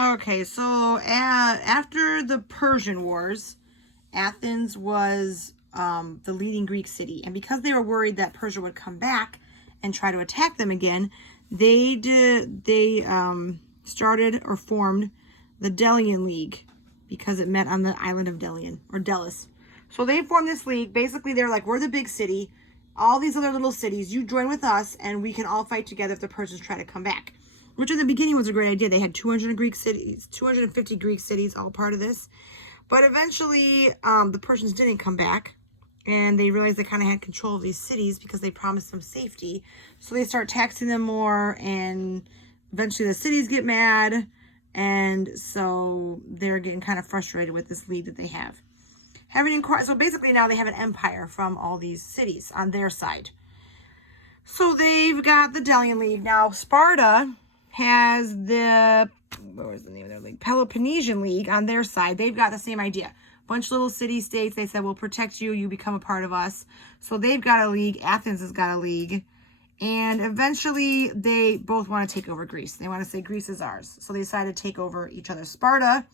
Okay, so after the Persian Wars, Athens was the leading Greek city. And because they were worried that Persia would come back and try to attack them again, they started or formed the Delian League because it met on the island of Delian or Delos. So they formed this league. Basically, they're like, we're the big city. All these other little cities, you join with us and we can all fight together if the Persians try to come back. Which in the beginning was a great idea. They had 250 Greek cities, all part of this. But eventually, the Persians didn't come back, and they realized they kind of had control of these cities because they promised them safety. So they start taxing them more, and eventually the cities get mad, and so they're getting kind of frustrated with this league that they have. So basically now they have an empire from all these cities on their side. So they've got the Delian League. Now Sparta has what was the name of their league? Peloponnesian League on their side. They've got the same idea. Bunch of little city-states. They said, we'll protect you. You become a part of us. So they've got a league. Athens has got a league. And eventually, they both want to take over Greece. They want to say Greece is ours. So they decided to take over each other. Sparta,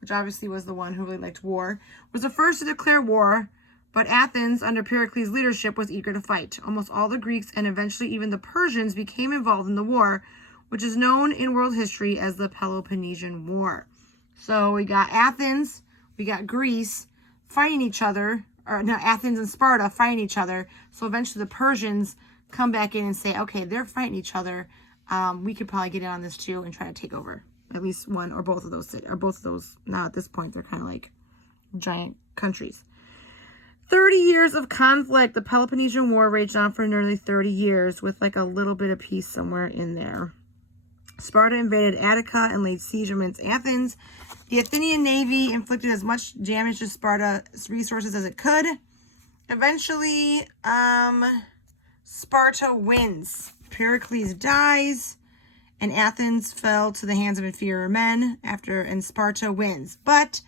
which obviously was the one who really liked war, was the first to declare war. But Athens, under Pericles' leadership, was eager to fight. Almost all the Greeks and eventually even the Persians became involved in the war, which is known in world history as the Peloponnesian War. So we got Athens, we got Greece fighting each other, or no, Athens and Sparta fighting each other. So eventually the Persians come back in and say, okay, they're fighting each other. We could probably get in on this too and try to take over at least one or both of those cities, or both of those. Now at this point, they're kind of like giant countries. 30 years of conflict. The Peloponnesian War raged on for nearly 30 years with like a little bit of peace somewhere in there. Sparta invaded Attica and laid siege against Athens. The Athenian navy inflicted as much damage to Sparta's resources as it could. Eventually, Sparta wins. Pericles dies, and Athens fell to the hands of inferior men and Sparta wins. But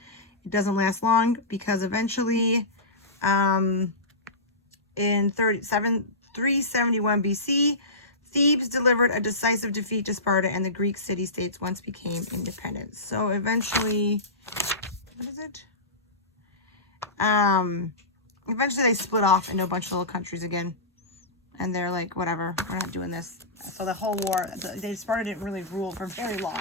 it doesn't last long because eventually, in 371 BC, Thebes delivered a decisive defeat to Sparta, and the Greek city-states once became independent. So eventually, what is it? Eventually they split off into a bunch of little countries again. And they're like, whatever, we're not doing this. So the whole war, Sparta didn't really rule for very long.